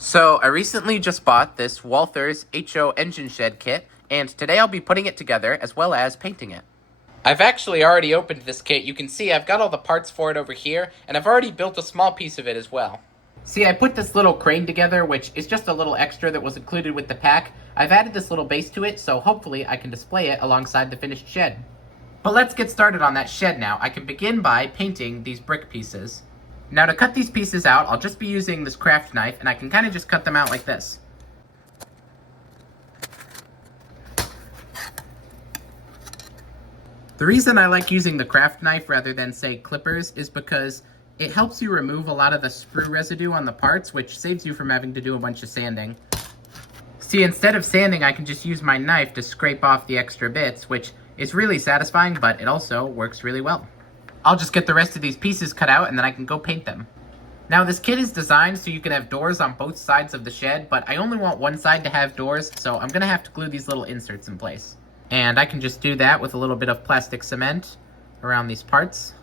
So I recently just bought this Walthers HO engine shed kit, and today I'll be putting it together as well as painting it. I've actually already opened this kit. You can see I've got all the parts for it over here, and I've already built a small piece of it as well. See, I put this little crane together, which is just a little extra that was included with the pack. I've added this little base to it, so hopefully I can display it alongside the finished shed. But let's get started on that shed now. I can begin by painting these brick pieces. Now to cut these pieces out, I'll just be using this craft knife, and I can kind of just cut them out like this. The reason I like using the craft knife rather than, say, clippers is because it helps you remove a lot of the sprue residue on the parts, which saves you from having to do a bunch of sanding. See, instead of sanding, I can just use my knife to scrape off the extra bits, which is really satisfying, but it also works really well. I'll just get the rest of these pieces cut out and then I can go paint them. Now this kit is designed so you can have doors on both sides of the shed, but I only want one side to have doors, so I'm gonna have to glue these little inserts in place. And I can just do that with a little bit of plastic cement around these parts.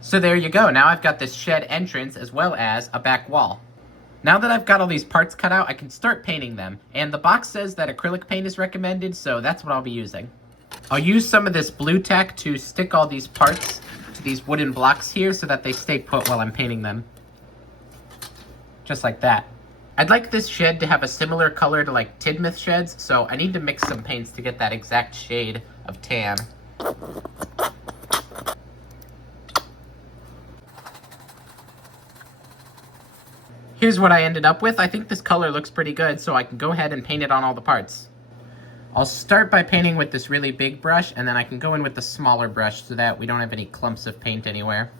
So there you go, now I've got this shed entrance as well as a back wall. Now that I've got all these parts cut out, I can start painting them, and the box says that acrylic paint is recommended, so that's what I'll be using. I'll use some of this blue tack to stick all these parts to these wooden blocks here so that they stay put while I'm painting them. Just like that. I'd like this shed to have a similar color to like Tidmouth sheds, so I need to mix some paints to get that exact shade of tan. Here's what I ended up with. I think this color looks pretty good, so I can go ahead and paint it on all the parts. I'll start by painting with this really big brush, and then I can go in with the smaller brush so that we don't have any clumps of paint anywhere.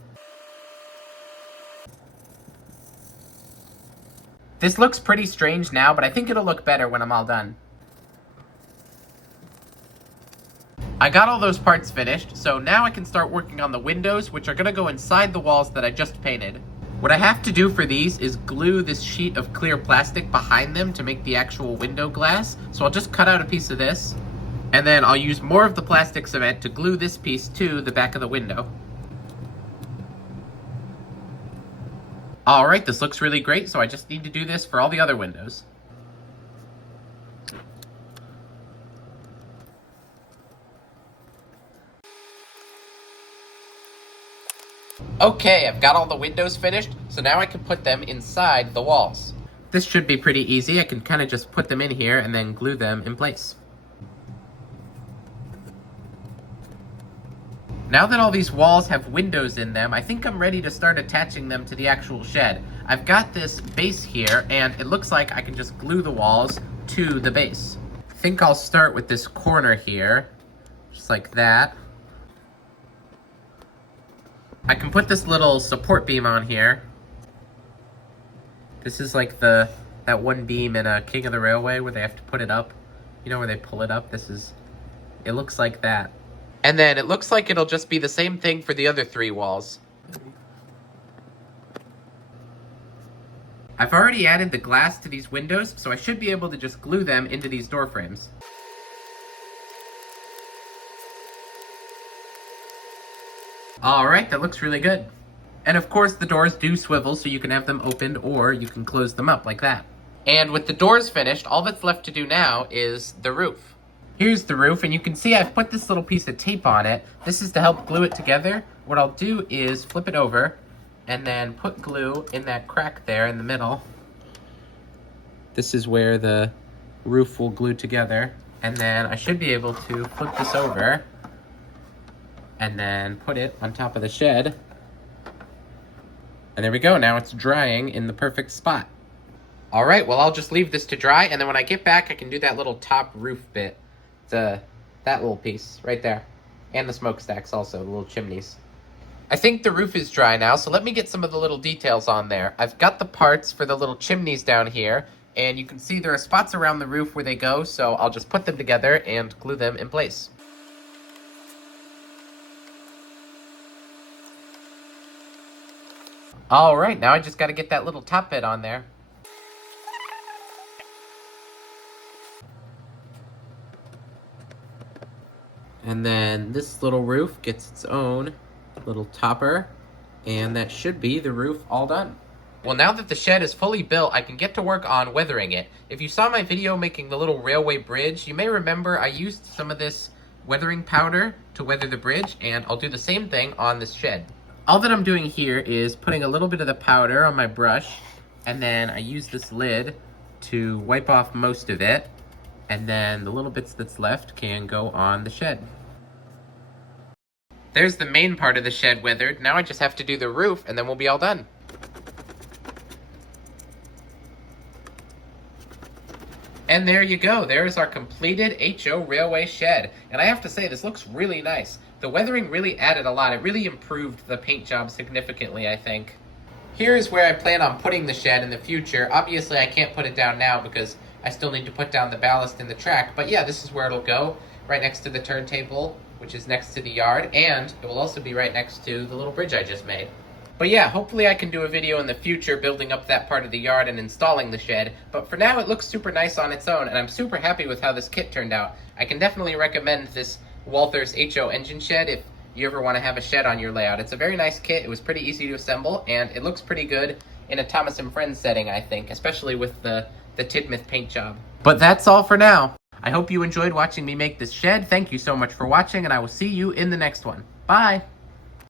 This looks pretty strange now, but I think it'll look better when I'm all done. I got all those parts finished, so now I can start working on the windows, which are going to go inside the walls that I just painted. What I have to do for these is glue this sheet of clear plastic behind them to make the actual window glass. So I'll just cut out a piece of this, and then I'll use more of the plastic cement to glue this piece to the back of the window. Alright, this looks really great, so I just need to do this for all the other windows. Okay, I've got all the windows finished, so now I can put them inside the walls. This should be pretty easy. I can kind of just put them in here and then glue them in place. Now that all these walls have windows in them, I think I'm ready to start attaching them to the actual shed. I've got this base here, and it looks like I can just glue the walls to the base. I think I'll start with this corner here, just like that. I can put this little support beam on here. This is like that one beam in King of the Railway where they have to put it up. You know, where they pull it up? It looks like that. And then it looks like it'll just be the same thing for the other three walls. I've already added the glass to these windows, so I should be able to just glue them into these door frames. Alright, that looks really good. And of course the doors do swivel so you can have them opened or you can close them up like that. And with the doors finished, all that's left to do now is the roof. Here's the roof, and you can see I've put this little piece of tape on it. This is to help glue it together. What I'll do is flip it over and then put glue in that crack there in the middle. This is where the roof will glue together. And then I should be able to flip this over and then put it on top of the shed. And there we go, now it's drying in the perfect spot. Alright, well I'll just leave this to dry, and then when I get back I can do that little top roof bit. That little piece right there. And the smokestacks also, the little chimneys. I think the roof is dry now, so let me get some of the little details on there. I've got the parts for the little chimneys down here, and you can see there are spots around the roof where they go, so I'll just put them together and glue them in place. Alright, now I just gotta get that little top bit on there. And then this little roof gets its own little topper And that should be the roof all done. Well, now that the shed is fully built, I can get to work on weathering it. If you saw my video making the little railway bridge, you may remember I used some of this weathering powder to weather the bridge, and I'll do the same thing on this shed. All that I'm doing here is putting a little bit of the powder on my brush, and then I use this lid to wipe off most of it, and then the little bits that's left can go on the shed. There's the main part of the shed weathered. Now I just have to do the roof, and then we'll be all done. And there you go. There's our completed HO railway shed. And I have to say, this looks really nice. The weathering really added a lot. It really improved the paint job significantly, I think. Here's where I plan on putting the shed in the future. Obviously, I can't put it down now because I still need to put down the ballast in the track. But yeah, this is where it'll go, right next to the turntable, which is next to the yard. And it will also be right next to the little bridge I just made. But yeah, hopefully I can do a video in the future building up that part of the yard and installing the shed. But for now, it looks super nice on its own, and I'm super happy with how this kit turned out. I can definitely recommend this Walthers HO engine shed if you ever want to have a shed on your layout. It's a very nice kit. It was pretty easy to assemble, and it looks pretty good in a Thomas & Friends setting, I think, especially with the Tidmouth paint job. But that's all for now. I hope you enjoyed watching me make this shed. Thank you so much for watching, and I will see you in the next one. Bye!